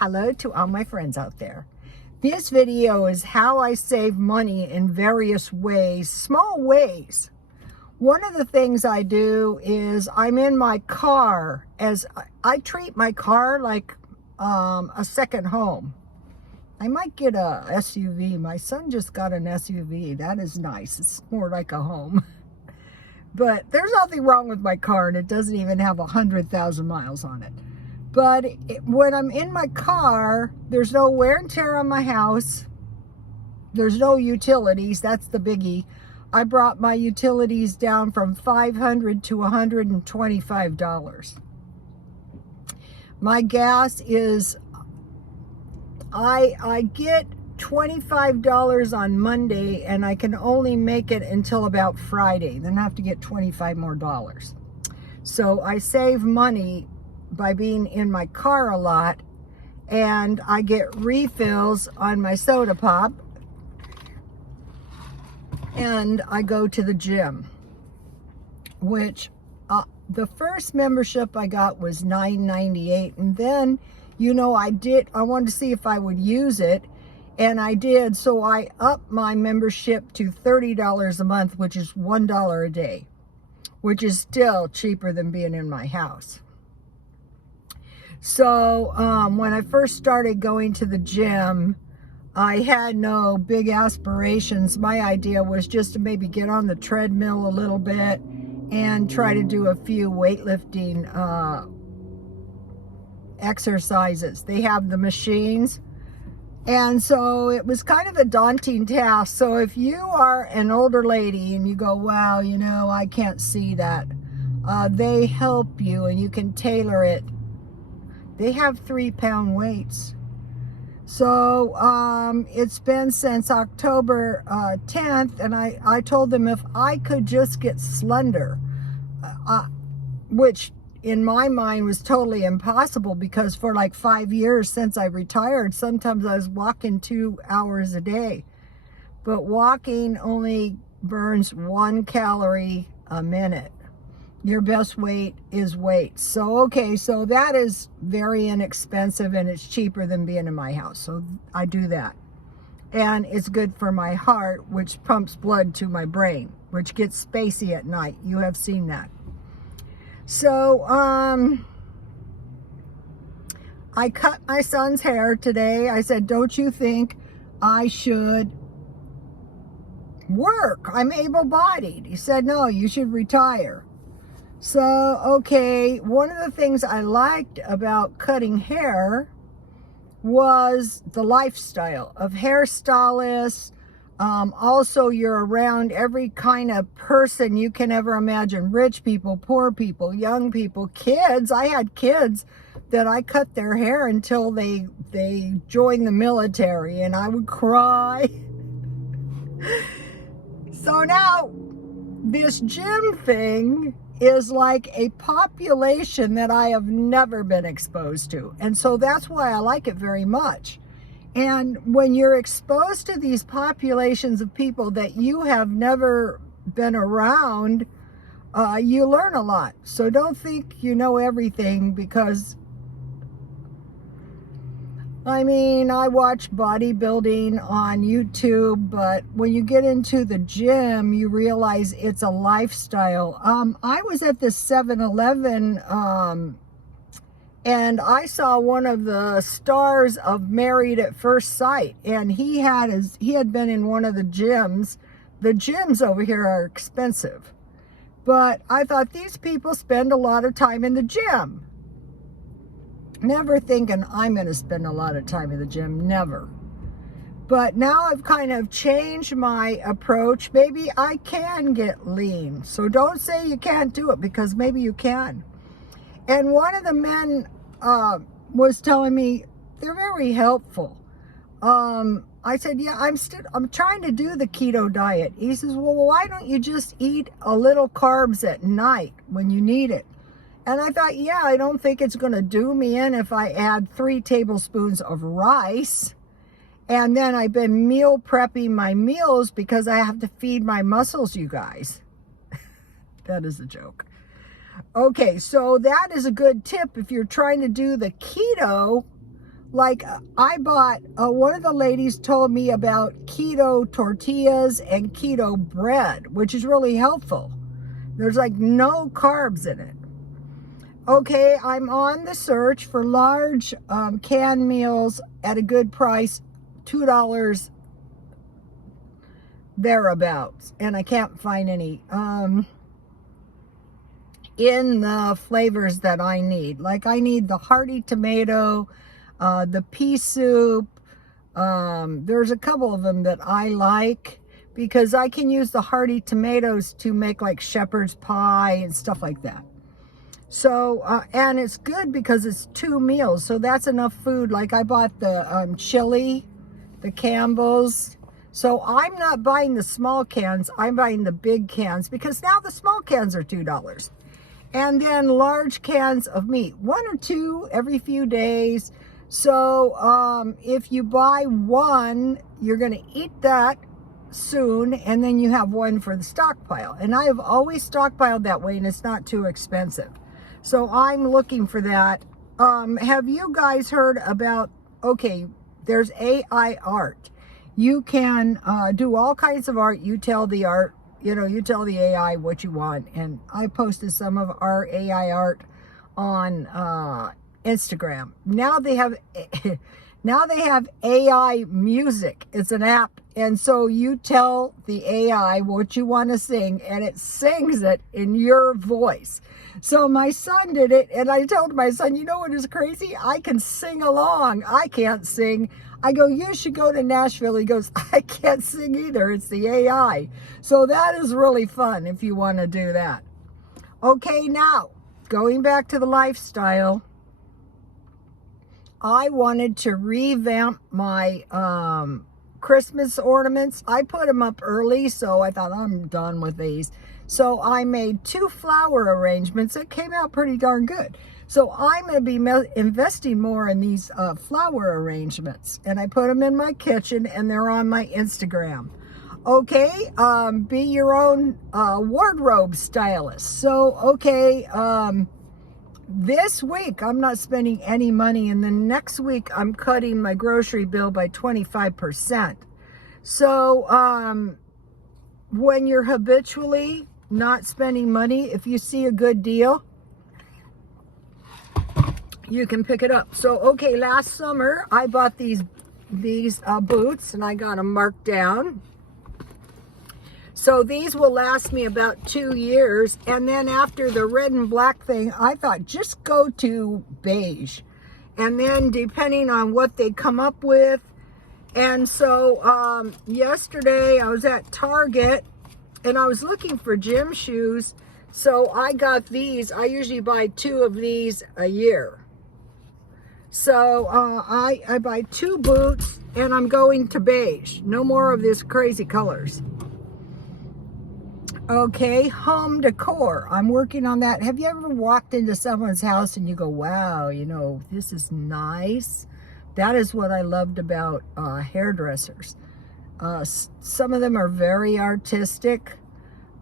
Hello to all my friends out there. This video is how I save money in various ways, small ways. One of the things I do is I'm in my car, as I treat my car like a second home. I might get a SUV. My son just got an SUV. That is nice. It's more like a home. But there's nothing wrong with my car, and it doesn't even have 100,000 miles on it. But when I'm in my car, there's no wear and tear on my house. There's no utilities. That's the biggie. I brought my utilities down from $500 to $125. My gas is, I get $25 on Monday, and I can only make it until about Friday. Then I have to get $25 more. So I save money by being in my car a lot, and I get refills on my soda pop, and I go to the gym, which the first membership I got was $9.98, and then I wanted to see if I would use it, and I did. So I upped my membership to $30 a month, which is $1 a day, which is still cheaper than being in my house. So when I first started going to the gym, I had no big aspirations. My idea was just to maybe get on the treadmill a little bit and try to do a few weightlifting exercises. They have the machines. And so it was kind of a daunting task. So if you are an older lady and you go, wow, I can't see that, they help you, and you can tailor it. They have 3-pound weights. So it's been since October 10th, and I told them if I could just get slender, which in my mind was totally impossible, because for like 5 years since I retired, sometimes I was walking 2 hours a day. But walking only burns 1 calorie a minute. Your best weight is weight. So, okay, so that is very inexpensive, and it's cheaper than being in my house. So I do that. And it's good for my heart, which pumps blood to my brain, which gets spacey at night. You have seen that. So, I cut my son's hair today. I said, don't you think I should work? I'm able-bodied. He said, no, you should retire. So, okay, one of the things I liked about cutting hair was the lifestyle of hairstylists. Also, you're around every kind of person you can ever imagine. Rich people, poor people, young people, kids. I had kids that I cut their hair until they joined the military, and I would cry. So now, this gym thing is like a population that I have never been exposed to. And so that's why I like it very much. And when you're exposed to these populations of people that you have never been around, you learn a lot. So don't think you know everything, because I watch bodybuilding on YouTube, but when you get into the gym, you realize it's a lifestyle. I was at this 7-Eleven, and I saw one of the stars of Married at First Sight, and he had been in one of the gyms. The gyms over here are expensive, but I thought these people spend a lot of time in the gym. Never thinking I'm going to spend a lot of time in the gym, never. But now I've kind of changed my approach. Maybe I can get lean. So don't say you can't do it, because maybe you can. And one of the men was telling me they're very helpful. I said, yeah, I'm trying to do the keto diet. He says, well, why don't you just eat a little carbs at night when you need it? And I thought, yeah, I don't think it's going to do me in if I add 3 tablespoons of rice. And then I've been meal prepping my meals because I have to feed my muscles, you guys. That is a joke. Okay, so that is a good tip if you're trying to do the keto Like I bought, one of the ladies told me about keto tortillas and keto bread, which is really helpful. There's like no carbs in it. Okay, I'm on the search for large canned meals at a good price, $2 thereabouts, and I can't find any in the flavors that I need. Like I need the hearty tomato, the pea soup. There's a couple of them that I like because I can use the hearty tomatoes to make like shepherd's pie and stuff like that. So, and it's good because it's 2 meals. So that's enough food. Like I bought the chili, the Campbell's. So I'm not buying the small cans. I'm buying the big cans because now the small cans are $2. And then large cans of meat, 1 or 2 every few days. So if you buy 1, you're going to eat that soon, and then you have 1 for the stockpile. And I have always stockpiled that way, and it's not too expensive. So I'm looking for that. Have you guys heard about, okay, there's AI art. You can do all kinds of art. You tell the art, you tell the AI what you want. And I posted some of our AI art on Instagram. Now they have AI music. It's an app. And so you tell the AI what you want to sing, and it sings it in your voice. So my son did it, and I told my son, you know what is crazy? I can sing along. I can't sing. I go, you should go to Nashville. He goes, I can't sing either. It's the AI. So that is really fun if you want to do that. Okay, now, going back to the lifestyle, I wanted to revamp my Christmas ornaments. I put them up early, so I thought I'm done with these. So I made 2 flower arrangements that came out pretty darn good. So I'm going to be investing more in these flower arrangements. And I put them in my kitchen, and they're on my Instagram. Okay, be your own wardrobe stylist. So, okay, this week I'm not spending any money, and then next week I'm cutting my grocery bill by 25%. So, when you're habitually not spending money, if you see a good deal, you can pick it up. So, okay, last summer I bought these boots, and I got them marked down. So these will last me about 2 years. And then after the red and black thing, I thought just go to beige. And then depending on what they come up with. And so yesterday I was at Target, and I was looking for gym shoes. So I got these. I usually buy 2 of these a year. So I buy 2 boots, and I'm going to beige. No more of this crazy colors. Okay, home decor. I'm working on that. Have you ever walked into someone's house and you go, wow, this is nice? That is what I loved about hairdressers. Some of them are very artistic.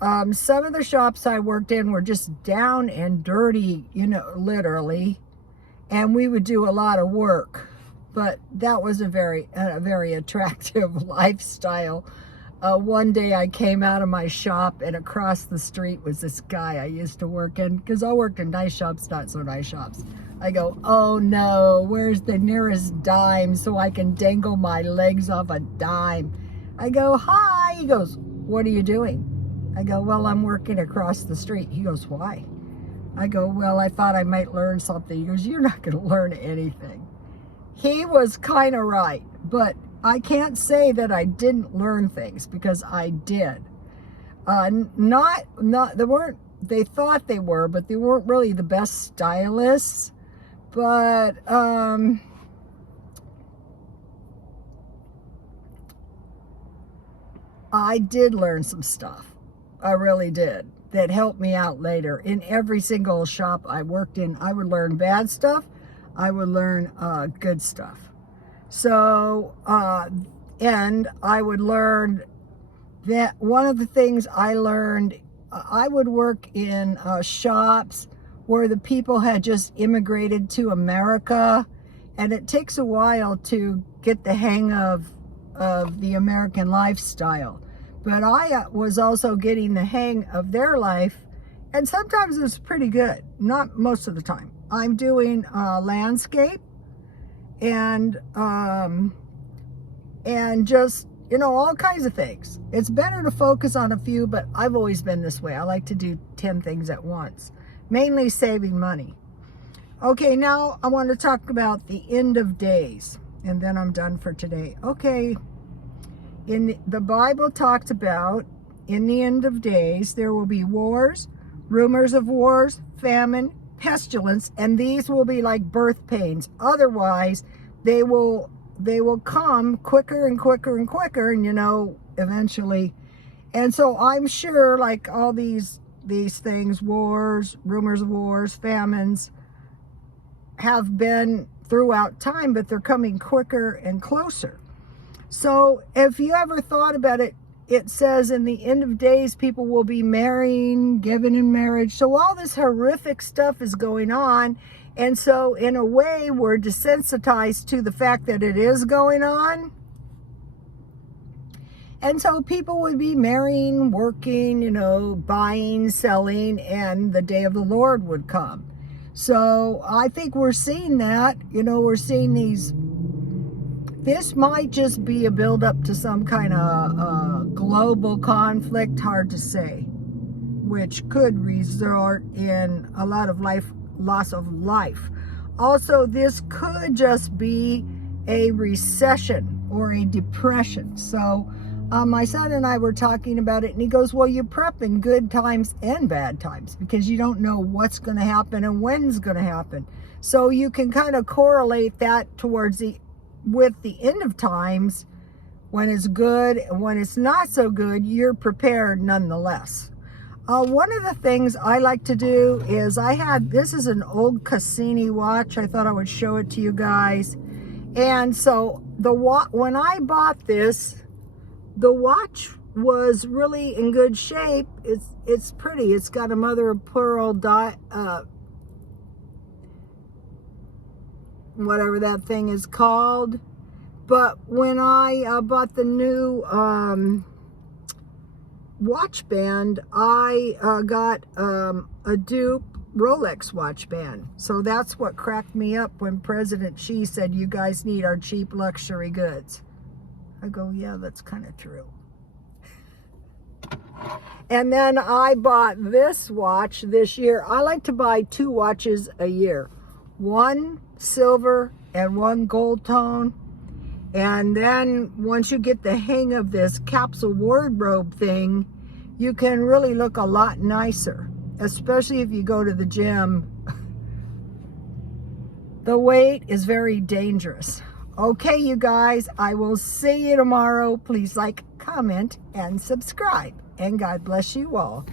Some of the shops I worked in were just down and dirty, literally. And we would do a lot of work. But that was a very attractive lifestyle. One day I came out of my shop, and across the street was this guy I used to work in, because I worked in nice shops, not so nice shops. I go, oh no, where's the nearest dime so I can dangle my legs off a dime? I go, hi. He goes, what are you doing? I go, well, I'm working across the street. He goes, why? I go, well, I thought I might learn something. He goes, you're not going to learn anything. He was kind of right, but I can't say that I didn't learn things, because I did. They thought they were, but they weren't really the best stylists. But I did learn some stuff. I really did. That helped me out later. In every single shop I worked in, I would learn bad stuff. I would learn good stuff. So, and I would learn that one of the things I learned, I would work in shops where the people had just immigrated to America, And it takes a while to get the hang of the American lifestyle. But I was also getting the hang of their life, and sometimes it's pretty good. Not most of the time. I'm doing landscape and just, you know, all kinds of things. It's better to focus on a few, but I've always been this way. I like to do 10 things at once, mainly saving money. Okay, now I want to talk about the end of days, and then I'm done for today. Okay, in the Bible talks about in the end of days there will be wars, rumors of wars, famine, pestilence, and these will be like birth pains. Otherwise, they will come quicker and quicker and quicker, and you know, eventually. And so I'm sure, like all these things, wars, rumors of wars, famines, have been throughout time, but they're coming quicker and closer. So if you ever thought about it, it says in the end of days, people will be marrying, given in marriage. So all this horrific stuff is going on. And so in a way, we're desensitized to the fact that it is going on. And so people would be marrying, working, you know, buying, selling, and the day of the Lord would come. So I think we're seeing that, you know, we're seeing this might just be a build-up to some kind of global conflict, hard to say, which could result in a lot of loss of life. Also, this could just be a recession or a depression. So my son and I were talking about it, and he goes, well, you prep in good times and bad times because you don't know what's going to happen and when's going to happen. So you can kind of correlate that towards with the end of times. When it's good and when it's not so good, you're prepared nonetheless. One of the things I like to do is this is an old Cassini watch. I thought I would show it to you guys. And so when I bought this, the watch was really in good shape. It's pretty. It's got a mother of pearl whatever that thing is called. But when I bought the new watch band, I got a dupe Rolex watch band. So that's what cracked me up when President Xi said, you guys need our cheap luxury goods. I go, yeah, that's kind of true. And then I bought this watch this year. I like to buy 2 watches a year. One silver and one gold tone. And then once you get the hang of this capsule wardrobe thing, you can really look a lot nicer, especially if you go to the gym. The weight is very dangerous. Okay, you guys, I will see you tomorrow. Please like, comment, and subscribe. And God bless you all.